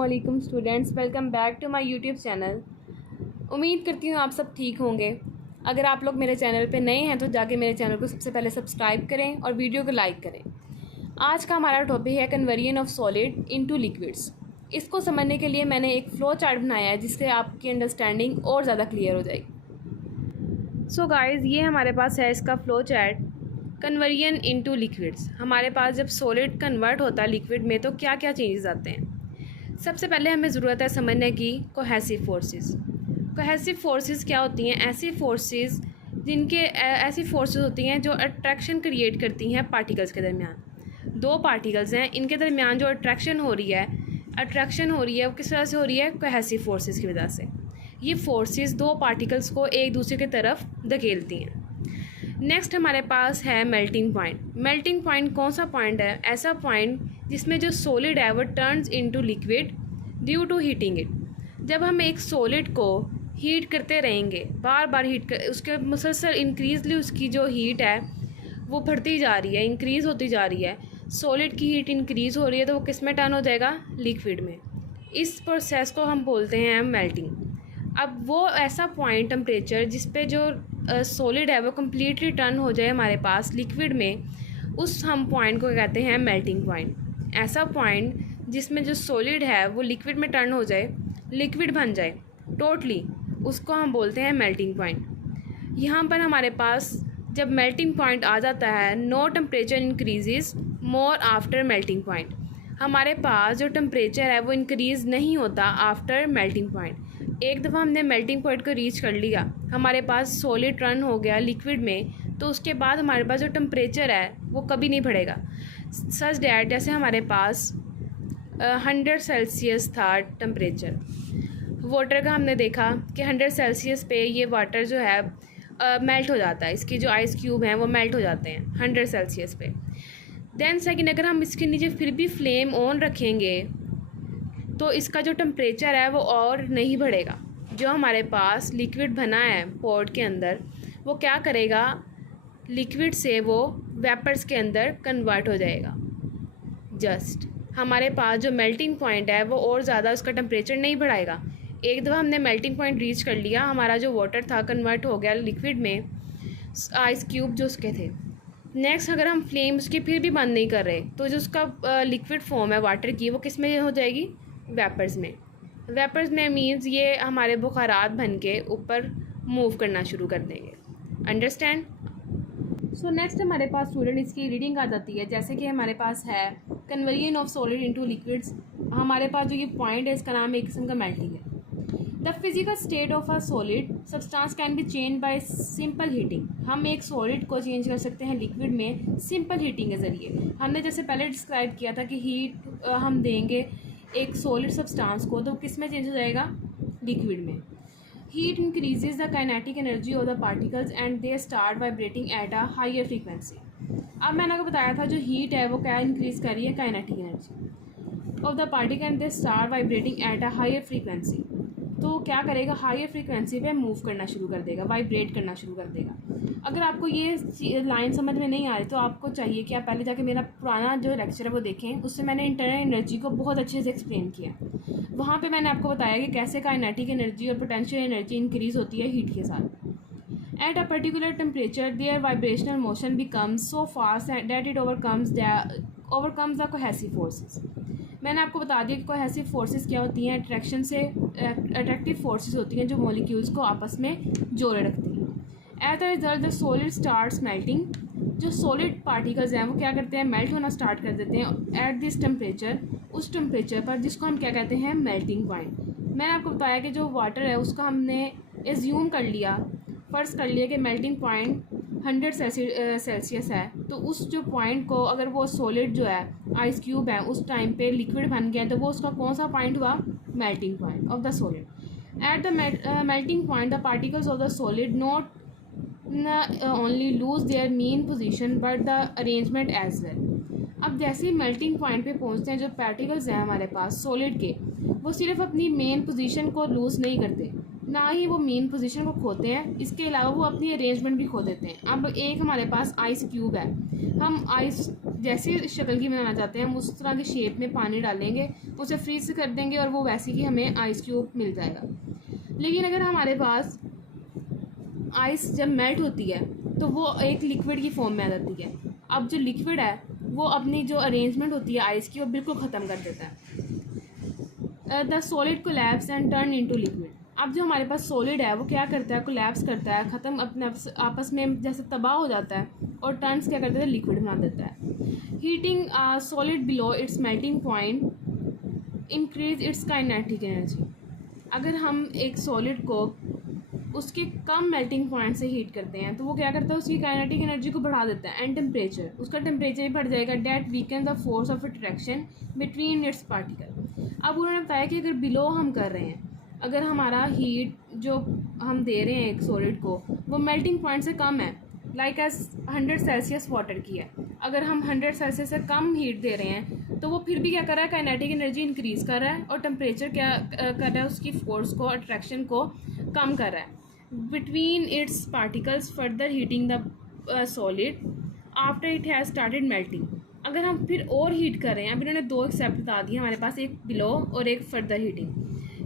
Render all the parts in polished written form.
अस्सलामुअलैकुम students, welcome back to my YouTube channel. उम्मीद करती हूँ आप सब ठीक होंगे। अगर आप लोग मेरे चैनल पे नए हैं तो जाके मेरे चैनल को सबसे पहले सब्सक्राइब करें और वीडियो को लाइक करें। आज का हमारा टॉपिक है conversion of solid into liquids. इसको समझने के लिए मैंने एक फ़्लो चार्ट बनाया है जिससे आपकी अंडरस्टैंडिंग और ज़्यादा क्लियर हो जाएगी। सो गाइज़, ये हमारे पास है इसका flow chart conversion into liquids. हमारे पास जब सॉलिड कन्वर्ट होता है लिक्विड में तो क्या क्या चेंजेस आते हैं। सबसे पहले हमें ज़रूरत है समझने की कोहेसिव फोर्सेस। कोहेसिव फोर्सेस क्या होती हैं? ऐसी फोर्सेस ऐसी फोर्सेस होती हैं जो अट्रैक्शन क्रिएट करती हैं पार्टिकल्स के दरमियान। दो पार्टिकल्स हैं, इनके दरमियान जो अट्रैक्शन हो रही है वो किस वजह से हो रही है? कोहेसिव फोर्सेस की वजह से। ये फोर्सेस दो पार्टिकल्स को एक दूसरे की तरफ धकेलती हैं। नेक्स्ट हमारे पास है मेल्टिंग पॉइंट। मेल्टिंग पॉइंट कौन सा पॉइंट है? ऐसा पॉइंट जिसमें जो सॉलिड है वो turns into liquid due to heating it. जब हम एक सॉलिड को हीट करते रहेंगे, बार बार उसके मुसलसल इंक्रीजली उसकी जो हीट है वो बढ़ती जा रही है, इंक्रीज़ होती जा रही है। सॉलिड की हीट इंक्रीज़ हो रही है तो वो किस में टर्न हो जाएगा? लिक्विड में। इस प्रोसेस को हम बोलते हैं मेल्टिंग। अब वो ऐसा पॉइंट टेम्परेचर जिस पे जो सॉलिड है वो कम्प्लीटली टर्न हो जाए हमारे पास लिक्विड में, उस हम पॉइंट को कहते हैं मेल्टिंग पॉइंट। ऐसा पॉइंट जिसमें जो सॉलिड है वो लिक्विड में टर्न हो जाए, लिक्विड बन जाए टोटली, उसको हम बोलते हैं मेल्टिंग पॉइंट। यहाँ पर हमारे पास जब मेल्टिंग पॉइंट आ जाता है, no temperature increases more after melting point. हमारे पास जो टेम्परेचर है वो इंक्रीज़ नहीं होता आफ्टर मेल्टिंग पॉइंट। एक दफ़ा हमने मेल्टिंग पॉइंट को रीच कर लिया, हमारे पास सॉलिड टर्न हो गया लिक्विड में, तो उसके बाद हमारे पास जो टेम्परेचर है वो कभी नहीं बढ़ेगा। सच डैट जैसे हमारे पास 100 सेल्सियस था टेम्परेचर वाटर का, हमने देखा कि 100 सेल्सियस पे ये वाटर जो है मेल्ट हो जाता है। इसकी जो आइस क्यूब हैं वो मेल्ट हो जाते हैं 100 सेल्सियस पे। देन सेकेंड, अगर हम इसके नीचे फिर भी फ्लेम ऑन रखेंगे तो इसका जो टेम्परेचर है वो और नहीं बढ़ेगा। जो हमारे पास लिक्विड बना है पॉट के अंदर, वो क्या करेगा? लिक्विड से वो वेपर्स के अंदर कन्वर्ट हो जाएगा। जस्ट हमारे पास जो मेल्टिंग पॉइंट है वो और ज़्यादा उसका टेम्परेचर नहीं बढ़ाएगा। एक दफ़ा हमने मेल्टिंग पॉइंट रीच कर लिया, हमारा जो वाटर था कन्वर्ट हो गया लिक्विड में, आइस क्यूब जो उसके थे। नेक्स्ट, अगर हम फ्लेम उसकी फिर भी बंद नहीं कर रहे तो जो उसका लिक्विड फॉर्म है वाटर की, वो किस में हो जाएगी? वेपर्स में। वेपर्स में मीन्स ये हमारे बुखारात बन के ऊपर मूव करना शुरू कर देंगे। अंडरस्टैंड? सो नेक्स्ट हमारे पास स्टूडेंट इसकी रीडिंग आ जाती है। जैसे कि हमारे पास है conversion of solid into liquids. हमारे पास जो ये पॉइंट है इसका नाम एक किस्म का मेल्टिंग है। The physical state of a solid substance can be change bye simple heating. हम एक सॉलिड को चेंज कर सकते हैं लिक्विड में सिंपल हीटिंग के ज़रिए। हमने जैसे पहले डिस्क्राइब किया था कि हीट हम देंगे एक सॉलिड सब्सटेंस को तो किस में चेंज हो जाएगा? लिक्विड में। Heat increases the kinetic energy of the particles and they start vibrating at a higher frequency. अब मैंने आपको बताया था जो हीट है वो क्या इंक्रीज कर रही है? Kinetic energy of the particle and they start vibrating at a higher frequency. तो क्या करेगा? हायर फ्रीक्वेंसी पे मूव करना शुरू कर देगा, वाइब्रेट करना शुरू कर देगा। अगर आपको ये लाइन समझ में नहीं आ रही तो आपको चाहिए कि आप पहले जाके मेरा पुराना जो लेक्चर है वो देखें। उससे मैंने इंटरनल एनर्जी को बहुत अच्छे से एक्सप्लेन किया। वहाँ पे मैंने आपको बताया कि कैसे काइनेटिक एनर्जी और पोटेंशियल एनर्जी इंक्रीज़ होती है हीट के साथ। At a particular temperature their vibrational motion becomes so fast that it overcomes the cohesive forces. मैंने आपको बता दिया कि कोहेसिव फोर्सेस क्या होती हैं। अट्रैक्टिव फोर्सेस होती हैं जो मॉलिक्यूल्स को आपस में जोड़े रखती हैं। At the result the solid starts melting. जो सॉलिड पार्टिकल्स हैं वो क्या करते हैं? मेल्ट होना स्टार्ट कर देते हैं एट दिस टेम्परेचर, उस टेम्परेचर पर जिसको हम क्या कहते हैं? Melting point. मैंने आपको बताया कि जो वाटर है उसका हमने एज्यूम कर लिया, फ़र्ज़ कर लिया कि मेल्टिंग पॉइंट 100 सेल्सियस है, तो उस जो पॉइंट को अगर वो सॉलिड जो है आइस क्यूब है उस टाइम पे लिक्विड बन गया तो वो उसका कौन सा पॉइंट हुआ? Melting point of the solid. At the melting point the particles of the solid not only lose their mean position but the arrangement as well. अब जैसे ही मेल्टिंग पॉइंट पे पहुंचते हैं जो पार्टिकल्स हैं हमारे पास सॉलिड के, वो सिर्फ अपनी मेन पोजीशन को लूज़ नहीं करते, ना ही वो मेन पोजीशन को खोते हैं, इसके अलावा वो अपनी अरेंजमेंट भी खो देते हैं। अब एक हमारे पास आइस क्यूब है, हम आइस जैसी शक्ल की बनाना चाहते हैं हम उस तरह की शेप में पानी डालेंगे, उसे फ्रीज कर देंगे और वो वैसे ही हमें आइस क्यूब मिल जाएगा। लेकिन अगर हमारे पास आइस जब मेल्ट होती है तो वो एक लिक्विड की फॉर्म में आ जाती है। अब जो लिक्विड है वो अपनी जो अरेंजमेंट होती है आइस की वो बिल्कुल ख़त्म कर देता है। The solid collapse and turn into liquid. अब जो हमारे पास सॉलिड है वो क्या करता है, कोलैप्स करता है, ख़त्म अपने आपस में जैसे तबाह हो जाता है और टर्न्स क्या करता है, लिक्विड बना देता है। Heating solid below it's melting point increase its kinetic energy. अगर हम एक सॉलिड को उसके कम मेल्टिंग पॉइंट से हीट करते हैं तो वो क्या करता है, उसकी काइनेटिक एनर्जी को बढ़ा देता है एंड टेम्परेचर, उसका टेम्परेचर भी बढ़ जाएगा। That weaken the force of attraction between its particle. अब उन्होंने बताया कि अगर बिलो हम कर रहे हैं, अगर हमारा हीट जो हम दे रहे हैं एक सॉलिड को वो मेल्टिंग पॉइंट से कम है, लाइक एज 100 सेल्सियस वाटर की है, अगर हम 100 सेल्सियस से कम हीट दे रहे हैं तो वो फिर भी क्या कर रहा है, काइनेटिक एनर्जी इंक्रीज़ कर रहा है और टेम्परेचर क्या कर रहा है, उसकी फोर्स को, अट्रैक्शन को कम कर रहा है between its particles, further heating the solid after it has started melting. अगर हम फिर और हीट कर रहे हैं, अब इन्होंने दो एक्सेप्ट बता दिए हमारे पास, एक बिलो और एक फर्दर हीटिंग,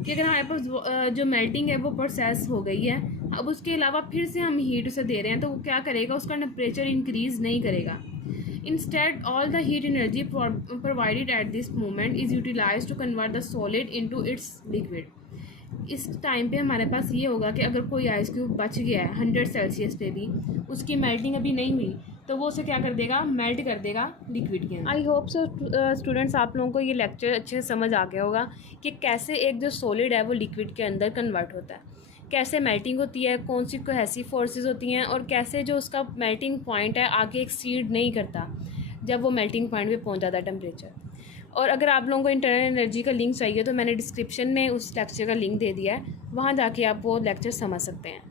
कि अगर हमारे पास जो मेल्टिंग है वो प्रोसेस हो गई है, अब उसके अलावा फिर से हम हीट उसे दे रहे हैं तो वो क्या करेगा, उसका टेम्परेचर इंक्रीज़ नहीं करेगा। Instead all the heat energy provided at this moment is utilise to convert the solid into its liquid. इस टाइम पे हमारे पास ये होगा कि अगर कोई आइस क्यूब बच गया है 100 सेल्सियस पे भी, उसकी मेल्टिंग अभी नहीं हुई, तो वो उसे क्या कर देगा, मेल्ट कर देगा लिक्विड के अंदर। आई होप सो स्टूडेंट्स आप लोगों को ये लेक्चर अच्छे से समझ आ गया होगा कि कैसे एक जो सॉलिड है वो लिक्विड के अंदर कन्वर्ट होता है, कैसे मेल्टिंग होती है, कौन सी कोहेसिव फोर्सेस होती हैं और कैसे जो उसका मेल्टिंग पॉइंट है आगे एक्सीड नहीं करता जब वो मेल्टिंग पॉइंट पे पहुंच जाता है टेम्परेचर। और अगर आप लोगों को इंटरनल एनर्जी का लिंक चाहिए तो मैंने डिस्क्रिप्शन में उस लेक्चर का लिंक दे दिया है, वहाँ जाके आप वो लेक्चर समझ सकते हैं।